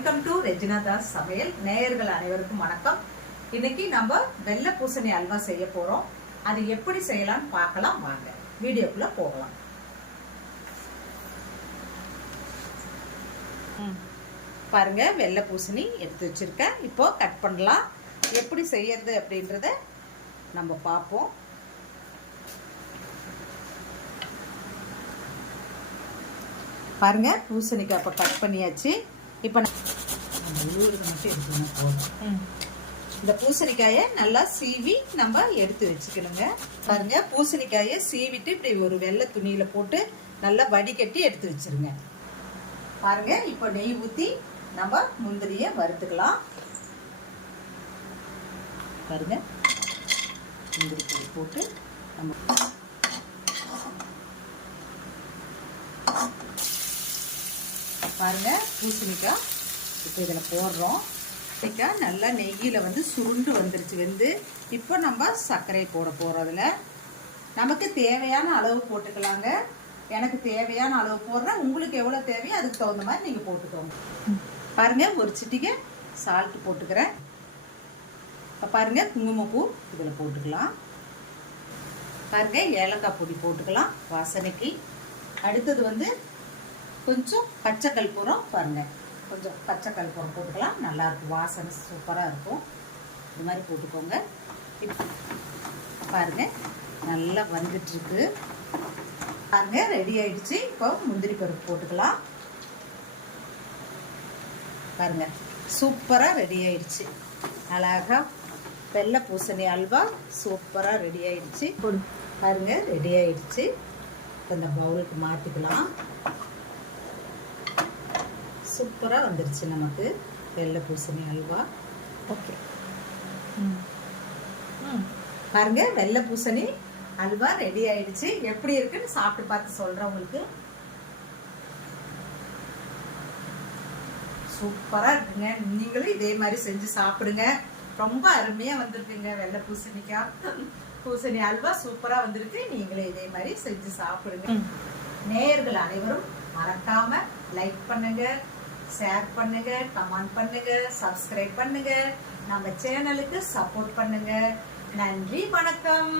Welcome to Regina Das சமையல். நேயர்கள் அனைவருக்கும் வணக்கம். இன்னைக்கு நம்ம வெள்ளை பூசணி அல்வா செய்ய போறோம். அது எப்படி செய்யலாம்னு பார்க்கலாம். வாங்க வீடியோக்குள்ள போகலாம். பாருங்க வெள்ளை பூசணி எடுத்து வச்சிருக்கேன். இப்போ கட் பண்ணலாம். எப்படி செய்யறது அப்படின்றத நம்ம பார்ப்போம். பாருங்க பூசணிக்காய் இப்போ கட் பண்ணியாச்சு. இப்போ இந்த பூசணிக்காயை நல்லா சீவி நம்ம எடுத்து வச்சுக்கணுங்க. பாருங்க பூசணிக்காயை சீவிட்டு இப்படி ஒரு வெள்ளை துணியில போட்டு நல்லா வடிகட்டி எடுத்து வச்சிருங்க. பாருங்க இப்போ நெய் ஊற்றி நம்ம முந்திரிய வறுத்துக்கலாம். பாருங்க முந்திரி பொடி போட்டு நம்ம பாருங்க பூசணிக்காய் இப்போ இதில் போடுறோம். சரிக்கா நல்லா நெய்யில் வந்து சுருண்டு வந்துருச்சு. வந்து இப்போ நம்ம சர்க்கரை போட போகிறதுல நமக்கு தேவையான அளவு போட்டுக்கலாங்க. எனக்கு தேவையான அளவு போடுறேன். உங்களுக்கு எவ்வளோ தேவையோ அதுக்கு தகுந்த மாதிரி நீங்கள் போட்டுக்கோங்க. பாருங்கள் ஒரு சிட்டிக்கு சால்ட்டு போட்டுக்கிறேன். இப்போ குங்குமப்பூ இதில் போட்டுக்கலாம். பாருங்கள் ஏலக்காய் பொடி போட்டுக்கலாம் வாசனைக்கு. அடுத்தது வந்து கொஞ்சம் பச்சை பூரம் பாருங்கள் கொஞ்சம் பச்சை கல்பூரம் போட்டுக்கலாம். நல்லாயிருக்கும் வாசனை சூப்பராக இருக்கும். இது மாதிரி போட்டுக்கோங்க. இப்போ பாருங்கள் நல்லா வந்துட்டுருக்கு. பாருங்க ரெடி ஆயிடுச்சு. இப்போ முந்திரி பருப்பு போட்டுக்கலாம். பாருங்க. சூப்பராக ரெடி ஆயிடுச்சு. அழகா வெள்ளை பூசணி அல்வா சூப்பராக ரெடி ஆயிடுச்சு. பாருங்க ரெடி ஆயிடுச்சு. இப்போ இந்த பவுலுக்கு மாற்றிக்கலாம் சூப்பராக வந்துருச்சு நமக்கு. வெள்ளை பூசணி அல்வா. ஓகே. பாருங்க வெள்ளை பூசணி அல்வா ரெடி ஆயிடுச்சு. எப்படி இருக்குன்னு சாப்பிட்டு பார்த்து சொல்றேன் உங்களுக்கு. சூப்பரா இருக்குங்க. நீங்களும் இதே மாதிரி செஞ்சு சாப்பிடுங்க. ரொம்ப அருமையா வந்திருக்குங்க வெள்ளை பூசணிக்காய் பூசணி அல்வா சூப்பரா வந்திருக்கு. நீங்களும் இதே மாதிரி செஞ்சு சாப்பிடுங்க. நேயர்கள் அனைவரும் மறக்காம லைக் பண்ணுங்க. ஷேர் பண்ணுங்க கமெண்ட் பண்ணுங்க சப்ஸ்கிரைப் பண்ணுங்க. நம்ம சேனலுக்கு சப்போர்ட் பண்ணுங்க. நன்றி வணக்கம்.